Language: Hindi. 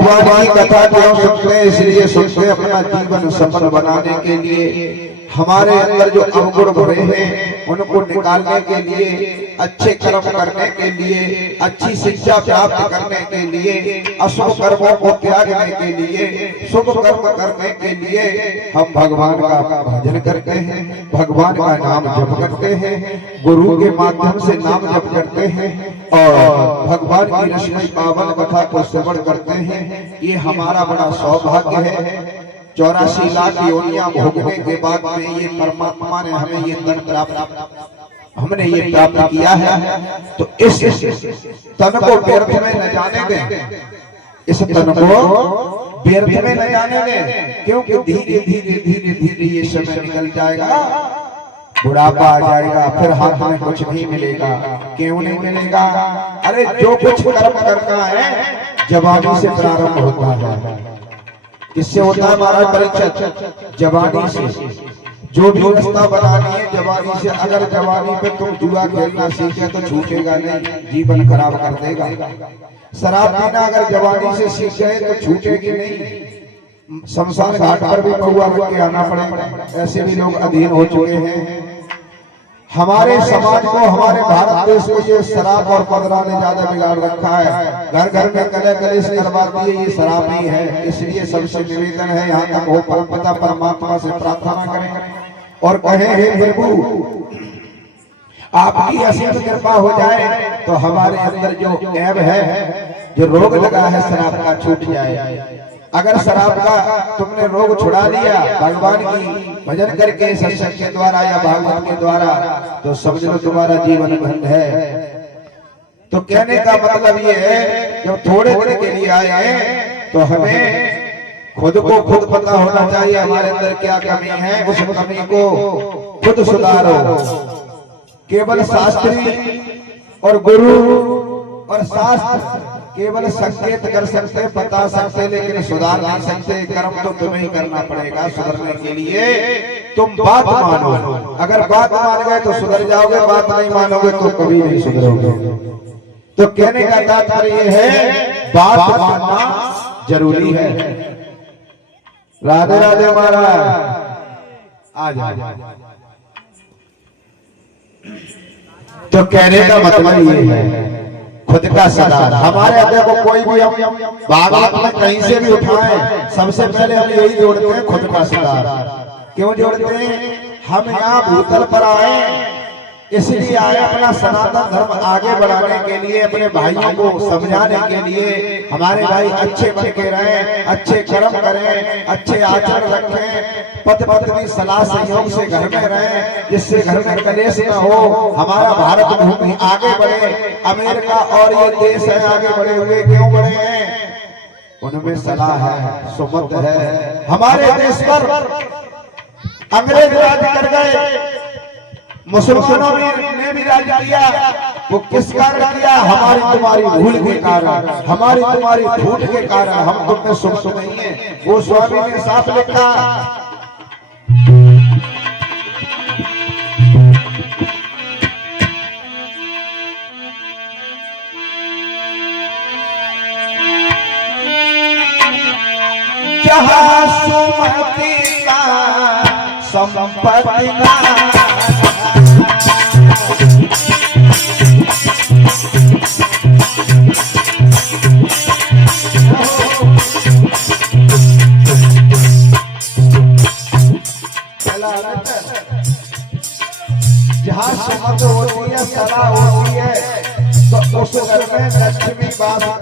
भगवान की कथा क्यों सुनते हैं? इसलिए सुनते हैं अपना जीवन सफल बनाने के लिए, हमारे अंदर जो अवगुण भरे हैं उनको निकालने के लिए, अच्छे कर्म करने के लिए, अच्छी शिक्षा प्राप्त करने के लिए, अशुभ कर्मों को त्यागने के लिए, शुभ कर्म करने के लिए हम भगवान का भजन करते हैं, भगवान का नाम जप करते हैं, गुरु के माध्यम से नाम जप करते हैं और भगवान की रश्मि पावन कथा को श्रवण करते हैं। ये हमारा बड़ा सौभाग्य है। 84 लाख योनियां भोगने के बाद में ये परमात्मा ने हमें ये तन प्राप्त, हमने ये प्राप्त किया है। तो इस तन को व्यर्थ में न जाने दें, इस तन को व्यर्थ में न जाने दें, क्योंकि धीरे धीरे धीरे धीरे ये समय निकल जाएगा, बुढ़ापा आ जाएगा, फिर हाथ में कुछ नहीं मिलेगा। क्यों नहीं मिलेगा? अरे जो कुछ कर्म करना है जवानी से प्रारंभ होता है। किससे होता है हमारा परिचय? जवानी से। जो भी रास्ता बनानी है जवानी से। अगर जवानी पे तुम जुआ खेलना सीखे तो छूटेगा नहीं, जीवन खराब कर देगा। शराब पीना अगर जवानी से सीख गए तो छूटेगी नहीं, शमशान घाट पर भी पहुआ रख के आना पड़ेगा। ऐसे भी लोग अधीन हो चुके हैं। हमारे समाज को, हमारे भारत देश को ये शराब और पगड़ा ने ज्यादा बिगाड़ रखा है। घर घर में कले कलेश करवाती है, ये शराब ही है। इसलिए सबसे निवेदन है, यहाँ तक हो परमपिता परमात्मा से प्रार्थना करें और कहें, हे प्रभु आपकी असीम कृपा हो जाए तो हमारे अंदर जो ऐब है, जो रोग लगा है शराब का, छूट जाए। अगर शराब का तुमने रोग छुड़ा लिया भगवान की भजन करके, सत्संग के द्वारा या भागवत के द्वारा, तो समझ लो तुम्हारा जीवन धन्य है। तो कहने का मतलब ये है, जब थोड़े दिन के लिए आए हैं तो हमें खुद को खुद पता होना चाहिए हमारे अंदर क्या कमी है। उस कमी को खुद सुधारो। केवल शास्त्री और गुरु और शास्त्र केवल संकेत कर सकते, बता सकते, लेकिन सुधार नहीं सकते। कर्म तो तुम्हें ही करना पड़ेगा। सुधरने के लिए तुम बात मानो। अगर बात मान गए तो सुधर जाओगे, बात नहीं मानोगे तो कभी नहीं सुधरोगे। तो कहने का तात्पर्य है, बात मानना जरूरी है। राधे राधे महाराज। आज तो कहने का मतलब ये है, खुद का सुधार। हमारे अंदर को कोई भी हम भागवत में कहीं से भी उठाएं, सबसे पहले हम यही जोड़ते हैं, खुद का सुधार। क्यों जोड़ते हैं? हम यहाँ भूतल पर आए, इसलिए आए अपना सनातन धर्म आगे बढ़ाने के लिए, अपने भाइयों को समझाने के लिए। हमारे भाई अच्छे बन के रहें, अच्छे कर्म करें, अच्छे आचरण रखें, पति पत्नी सलाह सहयोग से घर में रहें, जिससे घर में कलेश न हो। हमारा भारत भूमि आगे बढ़े। अमेरिका और ये देश है आगे बढ़े हुए, क्यों बढ़े हैं? उनमें सलाह है, सुमत है। हमारे देश पर अंग्रेज राज कर गए, मुसलमानों ने भी राज किया। वो किस कारण किया? हमारी तुम्हारी भूल के कारण, हमारी तुम्हारी झूठ के कारण। हम तुम में सुख नहीं है। वो स्वामी ने साफ लिखा, जहाँ सुमति का संपत्ति ना जहाँ सुमत होती है, सलाह होती है, तो उस घर में लक्ष्मी बात